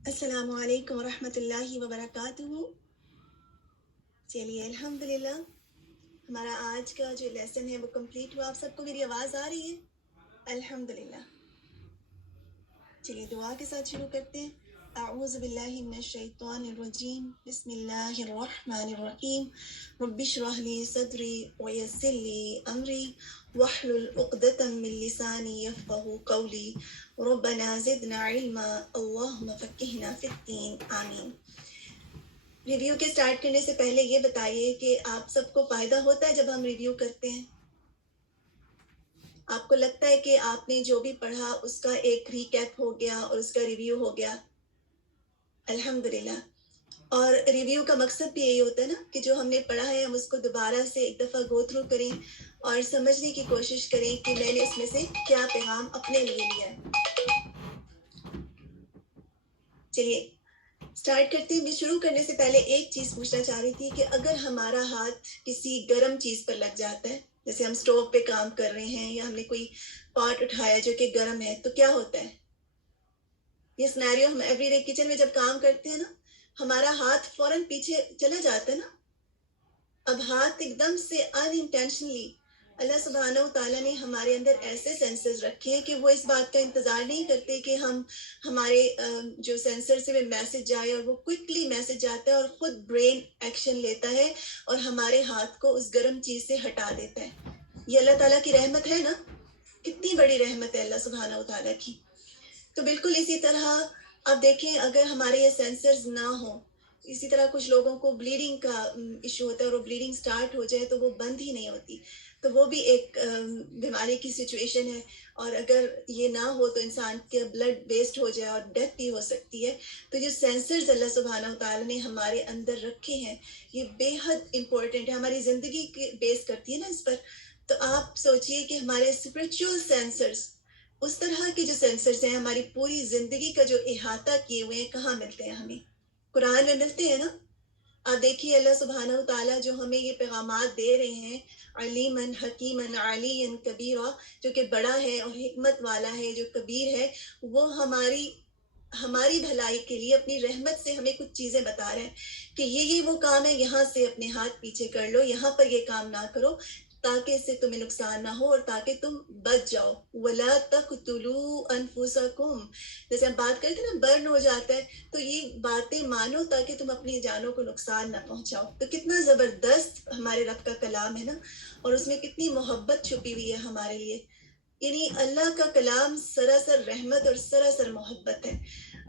السلام علیکم ورحمۃ اللہ وبرکاتہ۔ چلیے الحمدللہ ہمارا آج کا جو لیسن ہے وہ کمپلیٹ ہوا۔ آپ سب کو میری آواز آ رہی ہے؟ الحمدللہ۔ چلیے دعا کے ساتھ شروع کرتے ہیں۔ اعوذ باللہ من الشیطان الرجیم، بسم اللہ الرحمن الرحیم۔ رب اشرح لی صدری ویسر لی امری واحلل عقدۃ من لسانی یفقہوا قولی ربنا زدنا علما اللہم فقہنا فی الدین آمین۔ ریویو کے سٹارٹ کرنے سے پہلے یہ بتائیے کہ آپ سب کو فائدہ ہوتا ہے جب ہم ریویو کرتے ہیں؟ آپ کو لگتا ہے کہ آپ نے جو بھی پڑھا اس کا ایک ریکیپ ہو گیا اور اس کا ریویو ہو گیا؟ الحمدللہ۔ اور ریویو کا مقصد بھی یہی ہوتا ہے نا کہ جو ہم نے پڑھا ہے ہم اس کو دوبارہ سے ایک دفعہ گو تھرو کریں اور سمجھنے کی کوشش کریں کہ میں نے اس میں سے کیا پیغام اپنے لیے لیا ہے۔ چلیے اسٹارٹ کرتے ہیں۔ میں شروع کرنے سے پہلے ایک چیز پوچھنا چاہ رہی تھی کہ اگر ہمارا ہاتھ کسی گرم چیز پر لگ جاتا ہے، جیسے ہم سٹوو پہ کام کر رہے ہیں یا ہم نے کوئی پاٹ اٹھایا جو کہ گرم ہے، تو کیا ہوتا ہے؟ یہ سینیریو ہم ایوری ڈے کچن میں جب کام کرتے ہیں نا، ہمارا ہاتھ فوراً پیچھے چلا جاتا ہے نا۔ اب ہاتھ ایک دم سے ان انٹینشنلی اللہ سبحانہ و تعالیٰ نے ہمارے اندر ایسے سینسرز رکھے ہیں کہ وہ اس بات کا انتظار نہیں کرتے کہ ہمارے جو سینسر سے وہ میسج جائے، اور وہ کوئکلی میسج آتا ہے اور خود برین ایکشن لیتا ہے اور ہمارے ہاتھ کو اس گرم چیز سے ہٹا دیتا ہے۔ یہ اللہ تعالیٰ کی رحمت ہے نا، کتنی بڑی رحمت ہے اللہ سبحانہ و تعالیٰ کی۔ تو بالکل اسی طرح آپ دیکھیں اگر ہمارے یہ سینسرز نہ ہوں، اسی طرح کچھ لوگوں کو بلیڈنگ کا ایشو ہوتا ہے اور وہ بلیڈنگ سٹارٹ ہو جائے تو وہ بند ہی نہیں ہوتی، تو وہ بھی ایک بیماری کی سچویشن ہے، اور اگر یہ نہ ہو تو انسان کے بلڈ ویسٹ ہو جائے اور ڈیتھ بھی ہو سکتی ہے۔ تو جو سینسرز اللہ سبحانہ و تعالیٰ نے ہمارے اندر رکھے ہیں یہ بے حد امپورٹنٹ ہے، ہماری زندگی کے بیس کرتی ہے نا اس پر۔ تو آپ سوچئے کہ ہمارے اسپرچول سینسرز، اس طرح کے جو سینسرز ہیں ہماری پوری زندگی کا جو احاطہ کیے ہوئے ہیں، کہاں ملتے ہیں ہمیں؟ قرآن میں ملتے ہیں نا۔ آپ دیکھیے اللہ سبحانہ و تعالیٰ جو ہمیں یہ پیغامات دے رہے ہیں، علیمن حکیمن علین کبیرہ، جو کہ بڑا ہے اور حکمت والا ہے، جو کبیر ہے، وہ ہماری بھلائی کے لیے اپنی رحمت سے ہمیں کچھ چیزیں بتا رہے ہیں کہ یہ وہ کام ہے، یہاں سے اپنے ہاتھ پیچھے کر لو، یہاں پر یہ کام نہ کرو تاکہ اس سے تمہیں نقصان نہ ہو اور تاکہ تم بچ جاؤ۔ وَلَا تَقْتُلُوا أَنفُسَكُمْ، جیسے ہم بات کرتے ہیں نا برن ہو جاتا ہے، تو یہ باتیں مانو تاکہ تم اپنی جانوں کو نقصان نہ پہنچاؤ۔ تو کتنا زبردست ہمارے رب کا کلام ہے نا، اور اس میں کتنی محبت چھپی ہوئی ہے ہمارے لیے۔ یعنی اللہ کا کلام سراسر رحمت اور سراسر محبت ہے۔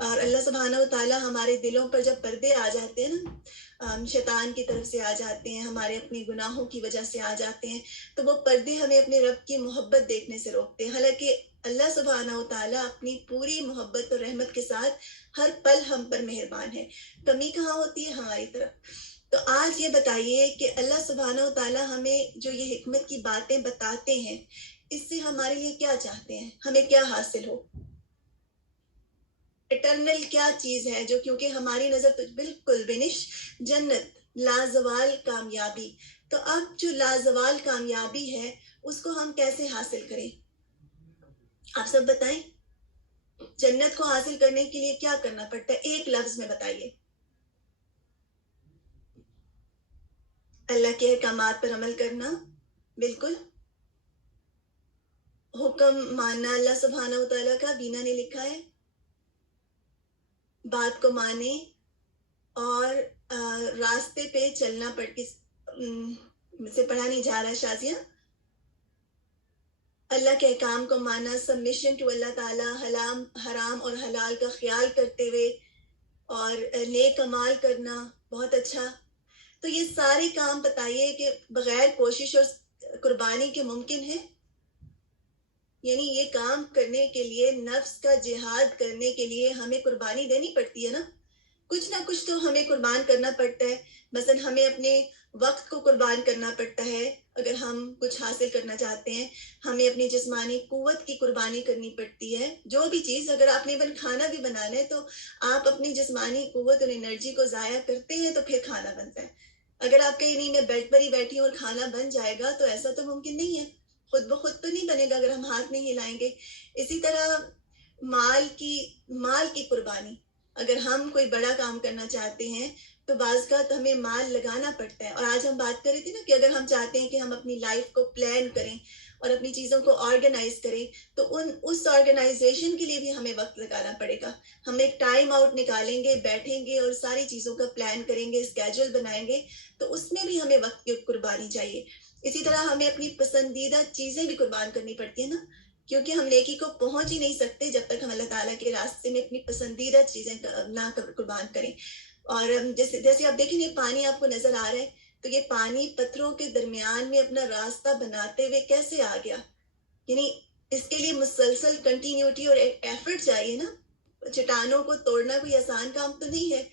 اور اللہ سبحانہ و تعالیٰ ہمارے دلوں پر جب پردے آ جاتے ہیں نا، شیطان کی طرف سے آ جاتے ہیں، ہمارے اپنے گناہوں کی وجہ سے آ جاتے ہیں، تو وہ پردے ہمیں اپنے رب کی محبت دیکھنے سے روکتے ہیں، حالانکہ اللہ سبحانہ و تعالیٰ اپنی پوری محبت اور رحمت کے ساتھ ہر پل ہم پر مہربان ہے۔ کمی کہاں ہوتی ہے؟ ہماری طرف۔ تو آج یہ بتائیے کہ اللہ سبحانہ و تعالیٰ ہمیں جو یہ حکمت کی باتیں بتاتے ہیں، اس سے ہمارے لیے کیا چاہتے ہیں، ہمیں کیا حاصل ہو؟ اٹرنل کیا چیز ہے جو کیونکہ ہماری نظر تو بالکل بنش جنت، لازوال کامیابی۔ تو اب جو لازوال کامیابی ہے اس کو ہم کیسے حاصل کریں؟ آپ سب بتائیں، جنت کو حاصل کرنے کے لیے کیا کرنا پڑتا ہے؟ ایک لفظ میں بتائیے۔ اللہ کے احکامات پر عمل کرنا، بالکل، حکم ماننا اللہ سبحانہ و تعالیٰ کا، بینا نے لکھا ہے، بات کو مانے اور راستے پہ چلنا سے پڑھا نہیں جا رہا شازیہ۔ اللہ کے احکام کو ماننا، سبمیشن ٹو اللہ تعالیٰ، حرام اور حلال کا خیال کرتے ہوئے اور نیک اعمال کرنا، بہت اچھا۔ تو یہ سارے کام بتائیے کہ بغیر کوشش اور قربانی کے ممکن ہے؟ یعنی یہ کام کرنے کے لیے، نفس کا جہاد کرنے کے لیے ہمیں قربانی دینی پڑتی ہے نا، کچھ نہ کچھ تو ہمیں قربان کرنا پڑتا ہے۔ مثلا ہمیں اپنے وقت کو قربان کرنا پڑتا ہے اگر ہم کچھ حاصل کرنا چاہتے ہیں، ہمیں اپنی جسمانی قوت کی قربانی کرنی پڑتی ہے۔ جو بھی چیز، اگر آپ نے کھانا بھی بنانا ہے تو آپ اپنی جسمانی قوت اور انرجی کو ضائع کرتے ہیں تو پھر کھانا بنتا ہے۔ اگر آپ کہیں نہیں میں بیڈ پر ہی بیٹھی ہوں اور کھانا بن جائے گا، تو ایسا تو ممکن نہیں ہے، خود بخود تو نہیں بنے گا اگر ہم ہاتھ نہیں ہلائیں گے۔ اسی طرح مال کی قربانی، اگر ہم کوئی بڑا کام کرنا چاہتے ہیں تو بعض کا تو ہمیں مال لگانا پڑتا ہے. اور آج ہم بات کر رہے تھے نا کہ اگر ہم چاہتے ہیں کہ ہم اپنی لائف کو پلان کریں اور اپنی چیزوں کو آرگنائز کریں تو اس آرگنائزیشن کے لیے بھی ہمیں وقت لگانا پڑے گا. ہم ایک ٹائم آؤٹ نکالیں گے, بیٹھیں گے اور ساری چیزوں کا پلان کریں گے, اسکیجول بنائیں گے, تو اس میں بھی ہمیں وقت کی قربانی چاہیے. اسی طرح ہمیں اپنی پسندیدہ چیزیں بھی قربان کرنی پڑتی ہیں نا, کیونکہ ہم نیکی کو پہنچ ہی نہیں سکتے جب تک ہم اللہ تعالیٰ کے راستے میں اپنی پسندیدہ چیزیں نہ قربان کریں. اور جیسے آپ دیکھیں یہ پانی آپ کو نظر آ رہا ہے, تو یہ پانی پتھروں کے درمیان میں اپنا راستہ بناتے ہوئے کیسے آ گیا؟ یعنی اس کے لیے مسلسل کنٹینیوٹی اور ایفرٹ چاہیے نا. چٹانوں کو توڑنا کوئی آسان کام تو نہیں ہے.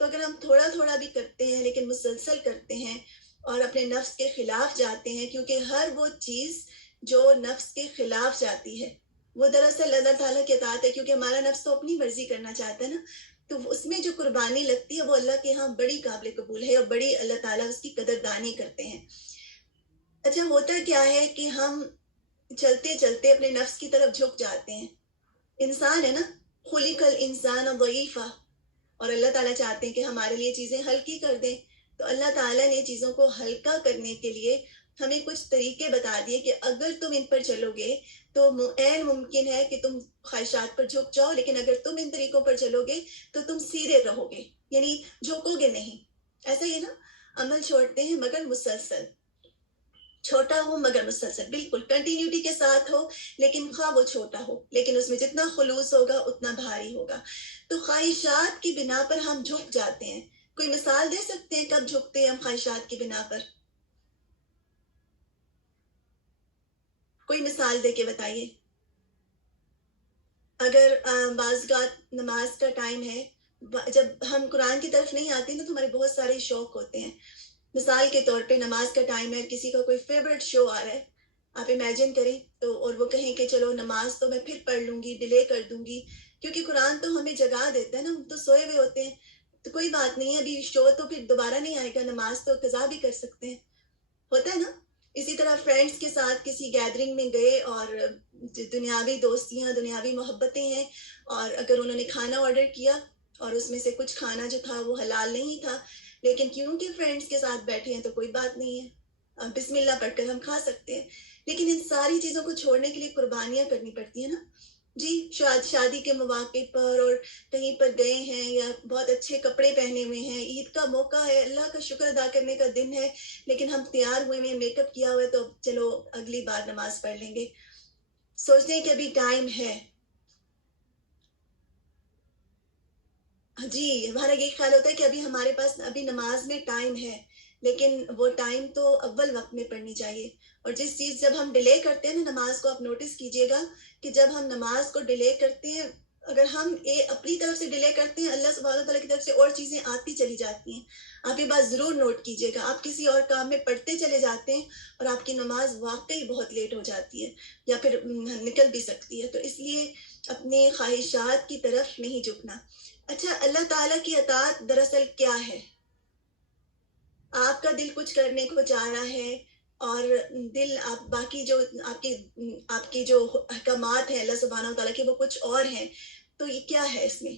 تو اگر ہم تھوڑا تھوڑا بھی کرتے ہیں لیکن مسلسل کرتے ہیں اور اپنے نفس کے خلاف جاتے ہیں, کیونکہ ہر وہ چیز جو نفس کے خلاف جاتی ہے وہ دراصل اللہ تعالیٰ کی اطاعت ہے, کیونکہ ہمارا نفس تو اپنی مرضی کرنا چاہتا ہے نا, تو اس میں جو قربانی لگتی ہے وہ اللہ کے ہاں بڑی قابل قبول ہے اور بڑی اللہ تعالیٰ اس کی قدردانی کرتے ہیں. اچھا ہوتا کیا ہے کہ ہم چلتے چلتے اپنے نفس کی طرف جھک جاتے ہیں. انسان ہے نا, خلق الانسان ضعیفا, اور اللہ تعالیٰ چاہتے ہیں کہ ہمارے لیے چیزیں ہلکی کر دیں. تو اللہ تعالیٰ نے چیزوں کو ہلکا کرنے کے لیے ہمیں کچھ طریقے بتا دیے کہ اگر تم ان پر چلو گے تو عین ممکن ہے کہ تم خواہشات پر جھک جاؤ, لیکن اگر تم ان طریقوں پر چلو گے تو تم سیدھے رہو گے, یعنی جھکو گے نہیں. ایسا ہی ہے نا, عمل چھوڑتے ہیں مگر مسلسل, چھوٹا ہو مگر مسلسل, بالکل کنٹینیوٹی کے ساتھ ہو, لیکن خواہ وہ چھوٹا ہو لیکن اس میں جتنا خلوص ہوگا اتنا بھاری ہوگا. تو خواہشات کی بنا پر ہم جھک جاتے ہیں. کوئی مثال دے سکتے ہیں کب جھکتے ہیں ہم خواہشات کی بنا پر؟ کوئی مثال دے کے بتائیے. اگر بعض اوقات نماز کا ٹائم ہے, جب ہم قرآن کی طرف نہیں آتے نا تو ہمارے بہت سارے شوق ہوتے ہیں. مثال کے طور پہ نماز کا ٹائم ہے, کسی کا کوئی فیوریٹ شو آ رہا ہے, آپ امیجن کریں تو, اور وہ کہیں کہ چلو نماز تو میں پھر پڑھ لوں گی, ڈیلے کر دوں گی, کیونکہ قرآن تو ہمیں جگا دیتا ہے نا, ہم تو سوئے ہوئے ہوتے ہیں. تو کوئی بات نہیں ہے, ابھی شو تو پھر دوبارہ نہیں آئے گا, نماز تو قضا بھی کر سکتے ہیں, ہوتا ہے نا. اسی طرح فرینڈس کے ساتھ کسی گیدرنگ میں گئے اور دنیاوی دوستیاں, دنیاوی محبتیں ہیں, اور اگر انہوں نے کھانا آرڈر کیا اور اس میں سے کچھ کھانا جو تھا وہ حلال نہیں تھا, لیکن کیونکہ فرینڈس کے ساتھ بیٹھے ہیں تو کوئی بات نہیں ہے, بسم اللہ پڑھ کر ہم کھا سکتے ہیں. لیکن ان ساری چیزوں کو چھوڑنے کے لیے قربانیاں کرنی پڑتی ہیں نا. جی, شادی کے مواقع پر اور کہیں پر گئے ہیں یا بہت اچھے کپڑے پہنے ہوئے ہیں, عید کا موقع ہے, اللہ کا شکر ادا کرنے کا دن ہے, لیکن ہم تیار ہوئے ہیں, میک اپ کیا ہوا ہے, تو چلو اگلی بار نماز پڑھ لیں گے. سوچتے ہیں کہ ابھی ٹائم ہے. جی, ہمارا یہ خیال ہوتا ہے کہ ابھی ہمارے پاس ابھی نماز میں ٹائم ہے, لیکن وہ ٹائم تو اول وقت میں پڑھنی چاہیے. اور جس چیز جب ہم ڈیلے کرتے ہیں نا نماز کو, آپ نوٹس کیجئے گا کہ جب ہم نماز کو ڈیلے کرتے ہیں, اگر ہم اپنی طرف سے ڈیلے کرتے ہیں, اللہ سبحانہ وتعالیٰ کی طرف سے اور چیزیں آتی چلی جاتی ہیں. آپ یہ بات ضرور نوٹ کیجئے گا, آپ کسی اور کام میں پڑھتے چلے جاتے ہیں اور آپ کی نماز واقعی بہت لیٹ ہو جاتی ہے یا پھر نکل بھی سکتی ہے. تو اس لیے اپنے خواہشات کی طرف نہیں جھکنا. اچھا, اللہ تعالیٰ کی اطاعت دراصل کیا ہے؟ آپ کا دل کچھ کرنے کو چاہ رہا ہے اور دل آپ باقی جو آپ کی جو احکامات ہیں اللہ سبحانہ و تعالیٰ کے وہ کچھ اور ہیں, تو یہ کیا ہے اس میں؟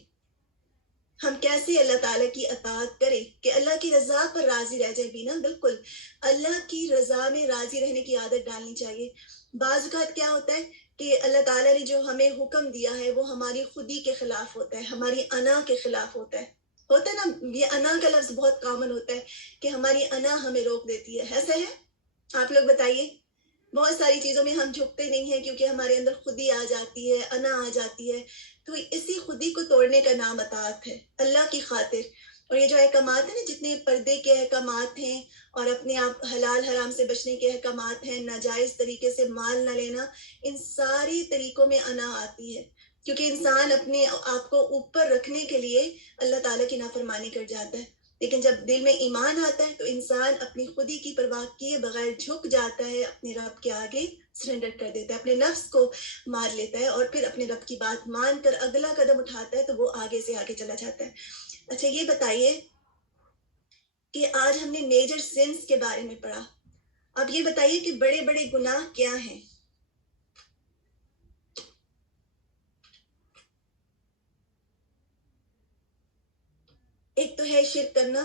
ہم کیسے اللہ تعالیٰ کی اطاعت کریں کہ اللہ کی رضا پر راضی رہ جائے بھی نا. بالکل اللہ کی رضا میں راضی رہنے کی عادت ڈالنی چاہیے. بعض اوقات کیا ہوتا ہے کہ اللہ تعالیٰ نے جو ہمیں حکم دیا ہے وہ ہماری خودی کے خلاف ہوتا ہے, ہماری انا کے خلاف ہوتا ہے. ہوتا ہے نا, یہ انا کا لفظ بہت کامن ہوتا ہے کہ ہماری انا ہمیں روک دیتی ہے. ایسا ہے؟ آپ لوگ بتائیے. بہت ساری چیزوں میں ہم جھکتے نہیں ہیں کیونکہ ہمارے اندر خودی آ جاتی ہے, انا آ جاتی ہے. تو اسی خودی کو توڑنے کا نام اطاعت ہے, اللہ کی خاطر. اور یہ جو احکامات ہیں نا, جتنے پردے کے احکامات ہیں اور اپنے آپ حلال حرام سے بچنے کے احکامات ہیں, ناجائز طریقے سے مال نہ لینا, ان ساری طریقوں میں انا آتی ہے, کیونکہ انسان اپنے آپ کو اوپر رکھنے کے لیے اللہ تعالیٰ کی نافرمانی کر جاتا ہے. لیکن جب دل میں ایمان آتا ہے تو انسان اپنی خودی کی پرواہ کیے بغیر جھک جاتا ہے, اپنے رب کے آگے سرنڈر کر دیتا ہے, اپنے نفس کو مار لیتا ہے اور پھر اپنے رب کی بات مان کر اگلا قدم اٹھاتا ہے تو وہ آگے سے آگے چلا جاتا ہے. اچھا, یہ بتائیے کہ آج ہم نے میجر سنس کے بارے میں پڑھا, اب یہ بتائیے کہ بڑے بڑے گناہ کیا ہیں؟ ایک تو ہے شرک کرنا.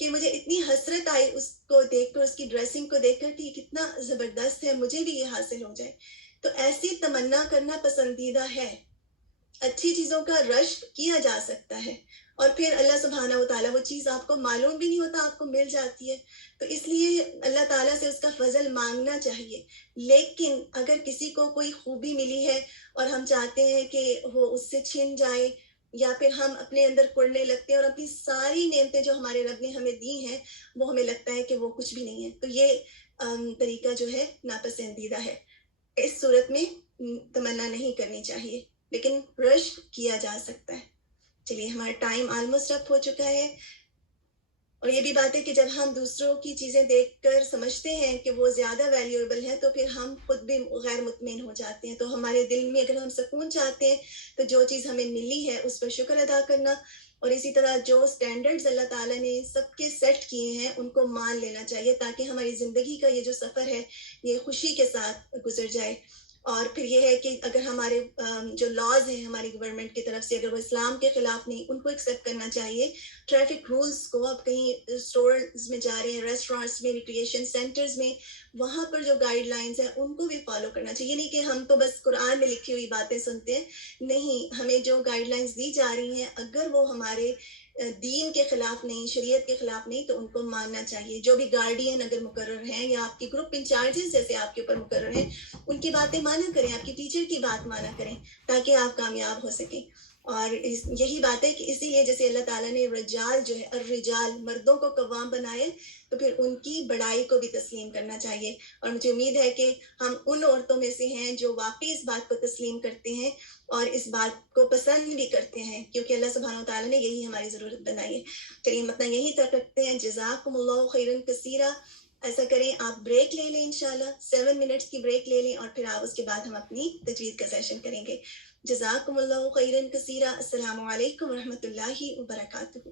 کہ مجھے اتنی حسرت آئی اس کو دیکھ کر، اس کی ڈریسنگ کو دیکھ کر کہ یہ کتنا زبردست ہے، مجھے بھی یہ حاصل ہو جائے. تو ایسی تمنا کرنا پسندیدہ ہے. اچھی چیزوں کا رشک کیا جا سکتا ہے، اور پھر اللہ سبحانہ و تعالیٰ وہ چیز آپ کو معلوم بھی نہیں ہوتا، آپ کو مل جاتی ہے. تو اس لیے اللہ تعالیٰ سے اس کا فضل مانگنا چاہیے. لیکن اگر کسی کو کوئی خوبی ملی ہے اور ہم چاہتے ہیں کہ وہ اس سے چھن جائے، یا پھر ہم اپنے اندر کوڑنے لگتے ہیں اور اپنی ساری نعمتیں جو ہمارے رب نے ہمیں دی ہیں وہ ہمیں لگتا ہے کہ وہ کچھ بھی نہیں ہے، تو یہ طریقہ جو ہے ناپسندیدہ ہے. اس صورت میں تمنا نہیں کرنی چاہیے، لیکن رش کیا جا سکتا ہے. چلیے ہمارا ٹائم آلموسٹ اپ ہو چکا ہے. اور یہ بھی بات ہے کہ جب ہم دوسروں کی چیزیں دیکھ کر سمجھتے ہیں کہ وہ زیادہ ویلیویبل ہے تو پھر ہم خود بھی غیر مطمئن ہو جاتے ہیں. تو ہمارے دل میں اگر ہم سکون چاہتے ہیں تو جو چیز ہمیں ملی ہے اس پر شکر ادا کرنا، اور اسی طرح جو سٹینڈرڈز اللہ تعالیٰ نے سب کے سیٹ کیے ہیں ان کو مان لینا چاہیے، تاکہ ہماری زندگی کا یہ جو سفر ہے یہ خوشی کے ساتھ گزر جائے. اور پھر یہ ہے کہ اگر ہمارے جو لاز ہیں ہماری گورنمنٹ کی طرف سے، اگر وہ اسلام کے خلاف نہیں، ان کو ایکسیپٹ کرنا چاہیے. ٹریفک رولز کو، آپ کہیں اسٹورز میں جا رہے ہیں، ریسٹورینٹس میں، ریکریشن سینٹرز میں، وہاں پر جو گائیڈ لائنز ہیں ان کو بھی فالو کرنا چاہیے. نہیں کہ ہم تو بس قرآن میں لکھی ہوئی باتیں سنتے ہیں. نہیں، ہمیں جو گائیڈ لائنز دی جا رہی ہیں اگر وہ ہمارے دین کے خلاف نہیں، شریعت کے خلاف نہیں، تو ان کو ماننا چاہیے. جو بھی گارڈین اگر مقرر ہیں یا آپ کی گروپ انچارجز جیسے آپ کے اوپر مقرر ہیں، ان کی باتیں مانا کریں، آپ کی ٹیچر کی بات مانا کریں، تاکہ آپ کامیاب ہو سکیں. اور یہی بات ہے کہ اسی لیے جیسے اللہ تعالیٰ نے رجال جو ہے، الرجال مردوں کو قوام بنائے، تو پھر ان کی بڑائی کو بھی تسلیم کرنا چاہیے. اور مجھے امید ہے کہ ہم ان عورتوں میں سے ہیں جو واقعی اس بات کو تسلیم کرتے ہیں اور اس بات کو پسند بھی کرتے ہیں، کیونکہ اللہ سبحانہ و تعالیٰ نے یہی ہماری ضرورت بنائی ہے. چلیے مطلب یہی تک رکھتے ہیں. جزاکم اللہ خیرا کثیرا. ایسا کریں، آپ بریک لے لیں، انشاءاللہ 7 منٹس کی بریک لے لیں، اور پھر آپ اس کے بعد ہم اپنی تجوید کا سیشن کریں گے. جزاکم اللہ خیرا کثیرا. السلام علیکم ورحمۃ اللہ وبرکاتہ.